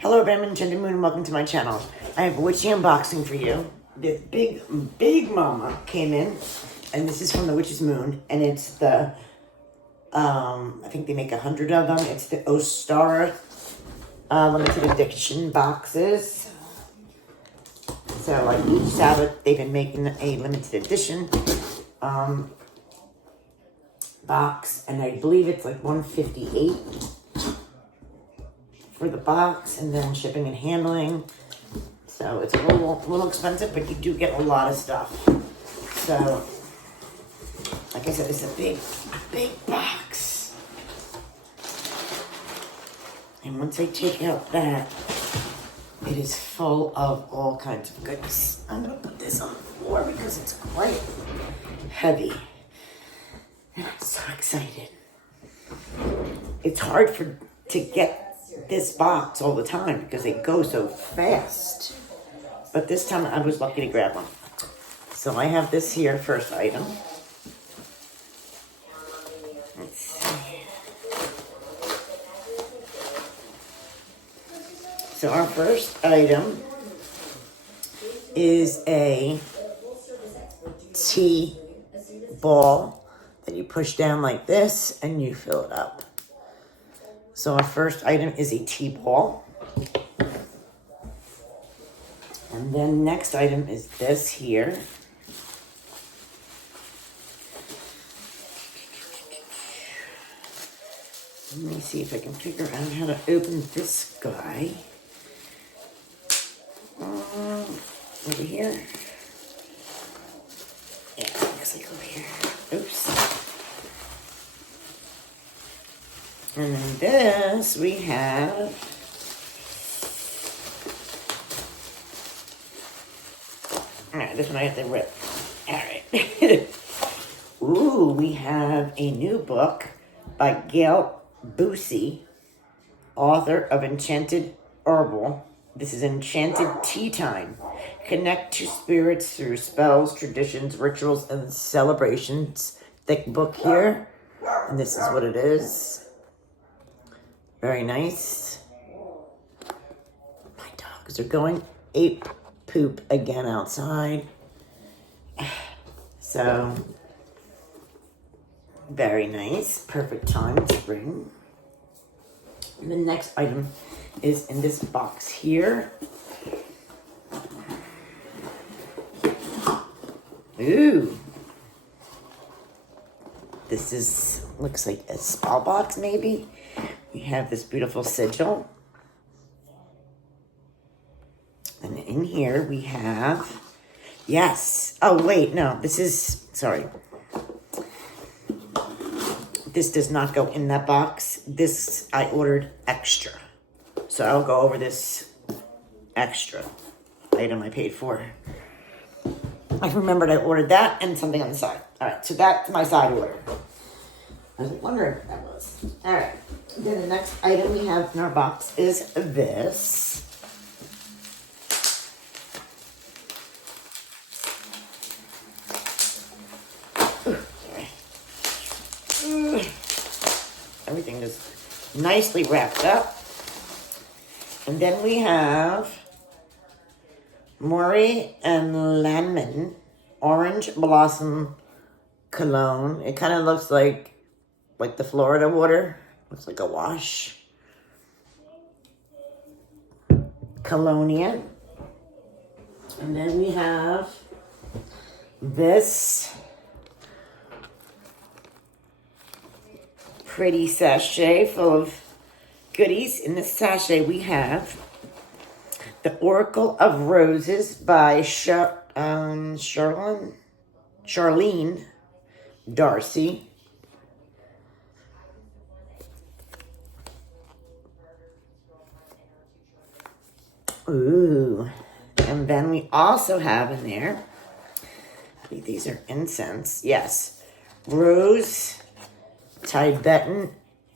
Hello, I'm Enchanted Moon, and welcome to my channel. I have a witchy unboxing for you. This big mama came in, and this is from the Witch's Moon, and it's the, I think they make 100 of them. It's the Ostara limited edition boxes. So, like each Sabbat, they've been making a limited edition box, and I believe it's like $158 for the box, and then shipping and handling. So it's a little expensive, but you do get a lot of stuff. So, like I said, it's a big box. And once I take out that, it is full of all kinds of goodies. I'm gonna put this on the floor because it's quite heavy. And I'm so excited. It's hard to get this box all the time because they go so fast. But this time I was lucky to grab one. So I have this here, first item. Let's see. So our first item is a tea ball that you push down like this and you fill it up. So our first item is a tea ball. And then next item is this here. Let me see if I can figure out how to open this guy. Over here. Yeah, looks like over here. Oops. And then this, we have alright, this one I have to rip. Alright. Ooh, we have a new book by Gail Busey, author of Enchanted Herbal. This is Enchanted Tea Time. Connect to spirits through spells, traditions, rituals, and celebrations. Thick book here. And this is what it is. Very nice. My dogs are going ape poop again outside. So, very nice. Perfect time, spring. And the next item is in this box here. Ooh. This looks like a spell box maybe. We have this beautiful sigil. And in here we have, yes. Oh, wait, no, this is, sorry. This does not go in that box. This, I ordered extra. So I'll go over this extra item I paid for. I remembered I ordered that and something on the side. All right, so that's my side order. I was wondering what that was. All right. Then the next item we have in our box is this. Everything is nicely wrapped up. And then we have Maury and Lemon Orange Blossom Cologne. It kind of looks like the Florida water. Looks like a wash. Colonia. And then we have this pretty sachet full of goodies. In this sachet we have The Oracle of Roses by Charlene Darcy. Ooh. And then we also have in there, I think these are incense. Yes. Rose Tibetan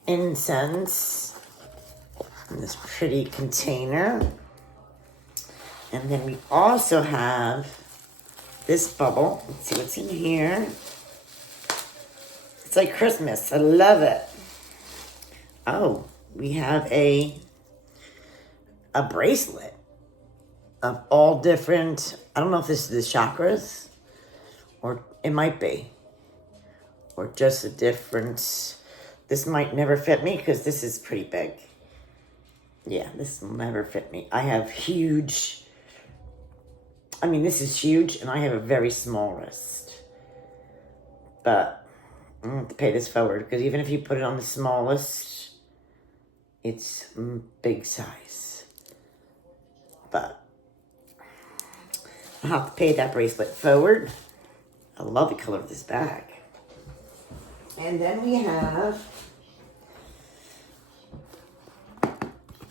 incense in this pretty container. And then we also have this bubble. Let's see what's in here. It's like Christmas. I love it. Oh, we have a a bracelet of all different, I don't know if this is the chakras, or it might be, or just a different, this might never fit me because this is pretty big. Yeah, this will never fit me. I have huge, I mean, this is huge, and I have a very small wrist. But I'm going to have to pay this forward, because even if you put it on the smallest, it's big size. But I'll have to pay that bracelet forward. I love the color of this bag. And then we have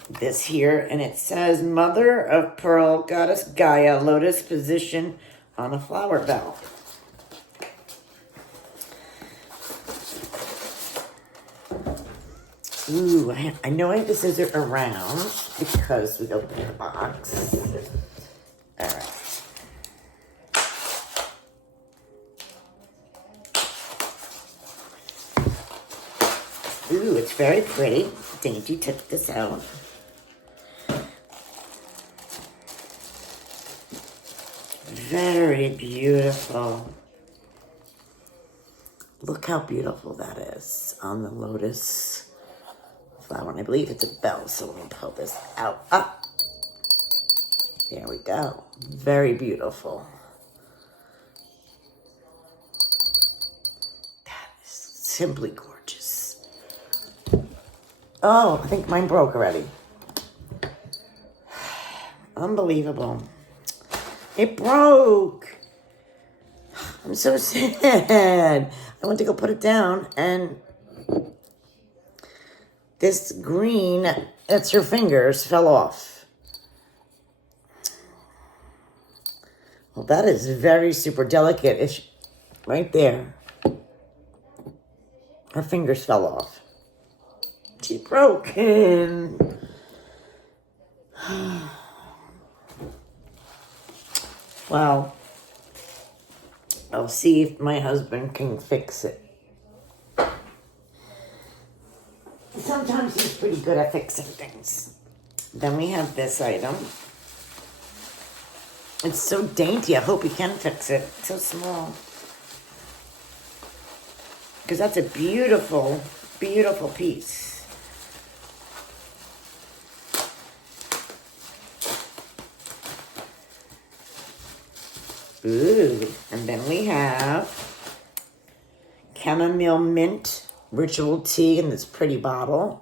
this here, and it says Mother of Pearl, Goddess Gaia, Lotus Position on a Flower Bell. Ooh, I know I have to scissor around because we opened the box. All right. Ooh, it's very pretty. Dainty took this out. Very beautiful. Look how beautiful that is on the lotus flower. And I believe it's a bell, so let me pull this out. Ah, there we go. Very beautiful. That is simply gorgeous. Oh, I think mine broke already. Unbelievable. It broke. I'm so sad. I went to go put it down, and this green, that's your fingers, fell off. Well, that is very super delicate. It's right there. Her fingers fell off. She's broken. Well, I'll see if my husband can fix it. Sometimes he's pretty good at fixing things. Then we have this item. It's so dainty. I hope he can fix it. It's so small. Because that's a beautiful, beautiful piece. Ooh, and then we have chamomile mint ritual tea in this pretty bottle.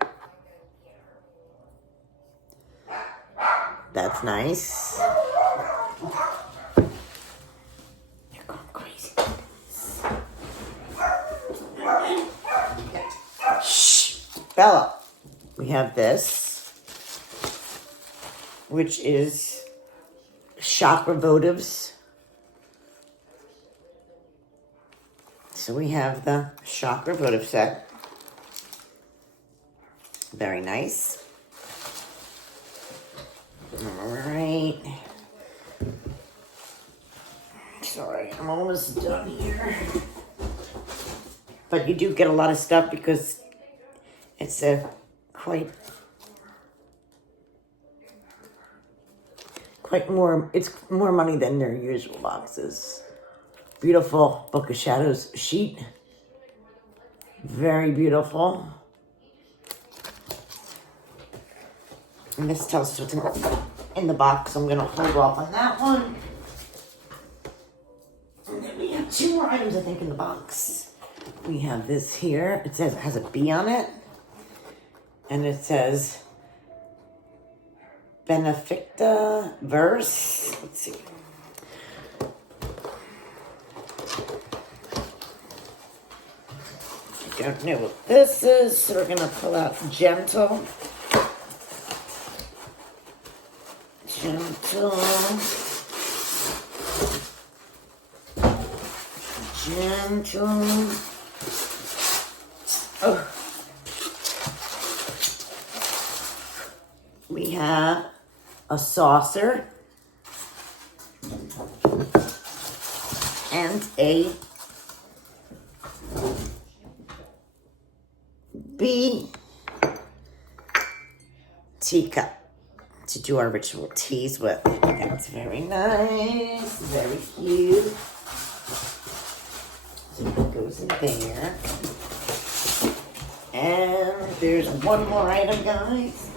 That's nice. You're going crazy. Shh, Bella. We have this, which is chakra votives. So we have the chakra votive set. Very nice. All right. Sorry, I'm almost done here. But you do get a lot of stuff because it's a quite more, it's more money than their usual boxes. Beautiful Book of Shadows sheet. Very beautiful. And this tells us what's in the box. I'm going to hold off on that one. And then we have two more items, I think, in the box. We have this here. It says it has a B on it. And it says Beneficta verse. Let's see. Don't know what this is, so we're gonna pull out gentle. Gentle. Oh. We have a saucer and a teacup. to do our ritual teas with. That's very nice, very cute. So that goes in there. And there's one more item, guys,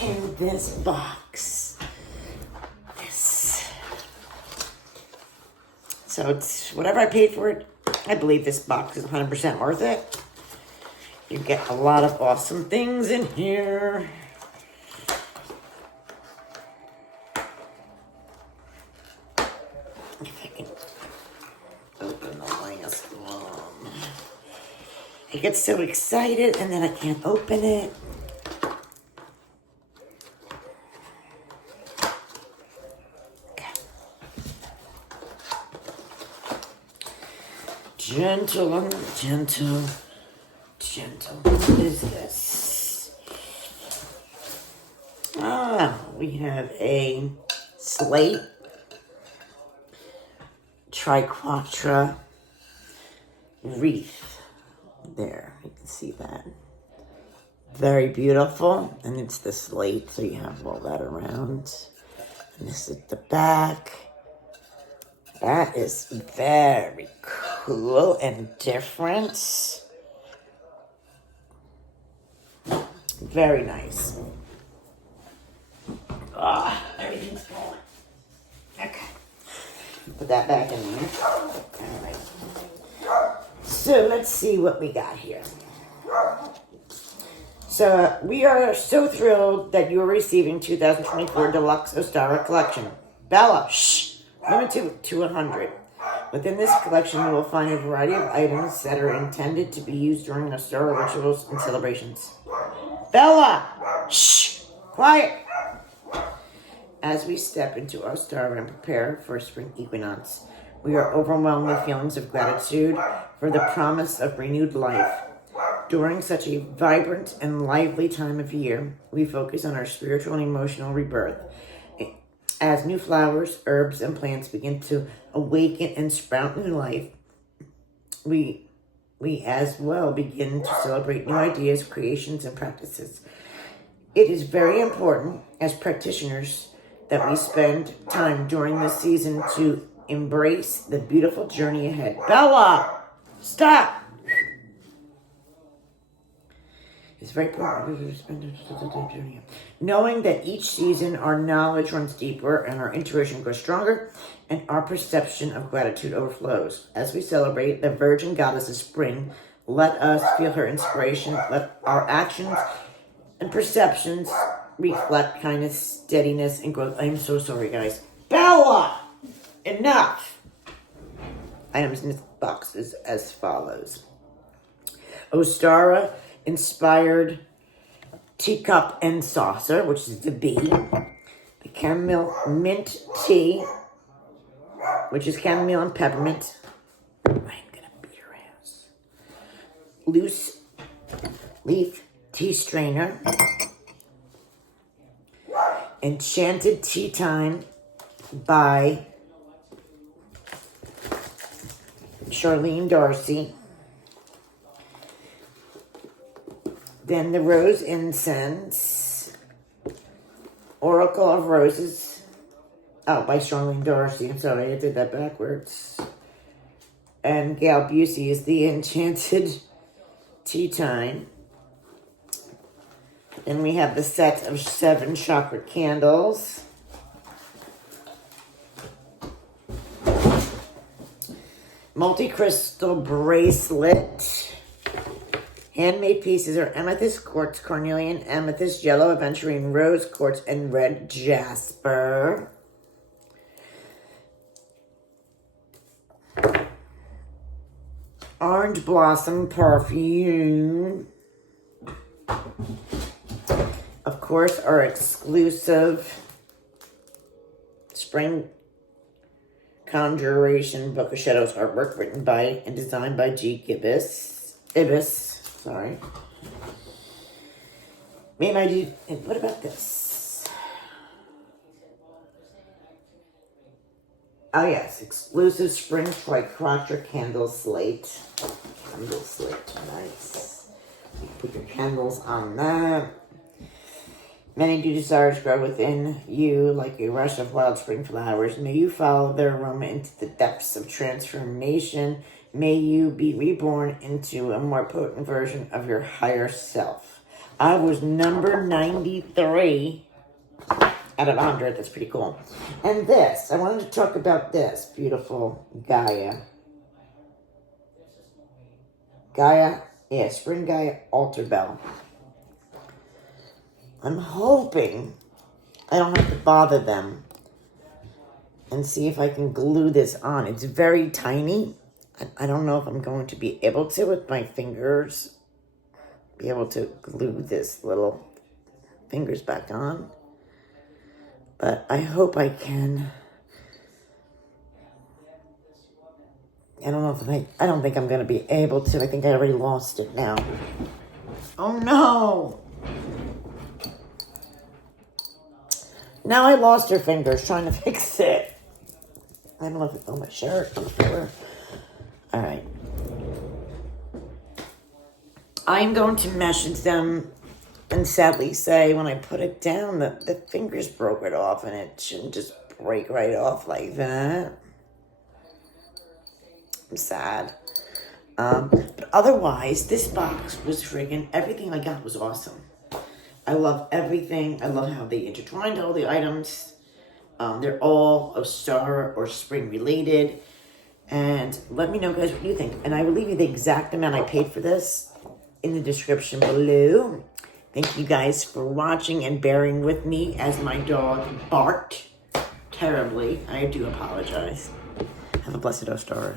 in this box. This. So it's whatever I paid for it. I believe this box is 100% worth it. You get a lot of awesome things in here. If I can open the last one. I get so excited and then I can't open it. Okay. Gentle. What is this? We have a slate triquetra wreath. There, you can see that. Very beautiful. And it's the slate, so you have all that around. And this is the back. That is very cool and different. Very nice. Everything's falling. Okay. Put that back in there. All right. So let's see what we got here. So we are so thrilled that you are receiving 2024 Deluxe Ostara Collection. Bella, shh! Limited to 100. Within this collection, you will find a variety of items that are intended to be used during Ostara rituals and celebrations. Bella! Shh! Quiet! As we step into Ostara and prepare for spring equinox, we are overwhelmed with feelings of gratitude for the promise of renewed life. During such a vibrant and lively time of year, we focus on our spiritual and emotional rebirth. As new flowers, herbs, and plants begin to awaken and sprout new life, we as well begin to celebrate new ideas, creations, and practices. It is very important as practitioners that we spend time during this season to embrace the beautiful journey ahead. Bella! Stop! It's very important to spend the journey. Knowing that each season our knowledge runs deeper and our intuition grows stronger and our perception of gratitude overflows. As we celebrate the Virgin Goddess of Spring, let us feel her inspiration. Let our actions and perceptions reflect kindness, steadiness, and growth. I'm so sorry, guys. Bella! Enough! Items in this box is as follows. Ostara inspired teacup and saucer, which is the B. The chamomile mint tea, which is chamomile and peppermint. I'm gonna beat her ass. Loose leaf tea strainer. Enchanted Tea Time by Charlene Darcy. Then the Rose Incense, Oracle of Roses, by Charlene Darcy. I'm sorry, I did that backwards. And Gail Busey is the Enchanted Tea Time. Then we have the set of 7 chakra candles. Multi-crystal bracelet. Handmade pieces are amethyst quartz, carnelian, amethyst, yellow aventurine, rose quartz, and red jasper. Orange blossom perfume. Of course, our exclusive Spring Conjuration Book of Shadows artwork written by and designed by G. Ibis. Sorry. What about this? Oh yes, exclusive Spring Triquetra candle slate. Candle slate, nice. You put your candles on that. Many new desires grow within you like a rush of wild spring flowers. May you follow their aroma into the depths of transformation. May you be reborn into a more potent version of your higher self. I was number 93 out of 100. That's pretty cool. And this, I wanted to talk about this beautiful Gaia. Spring Gaia altar bell. I'm hoping I don't have to bother them and see if I can glue this on. It's very tiny. I don't know if I'm going to be able to with my fingers be able to glue this little fingers back on. But I hope I can. I don't know if I don't think I'm going to be able to. I think I already lost it now. Oh no! Now I lost her fingers trying to fix it. I don't know if it's on my shirt. I'm sure. All right. I'm going to message them and sadly say when I put it down that the fingers broke it off and it shouldn't just break right off like that. I'm sad. But otherwise, this box was friggin' everything I got was awesome. I love everything. I love how they intertwined all the items. They're all Ostara or spring related. And let me know, guys, what you think. And I will leave you the exact amount I paid for this in the description below. Thank you guys for watching and bearing with me as my dog barked terribly. I do apologize. Have a blessed Ostara.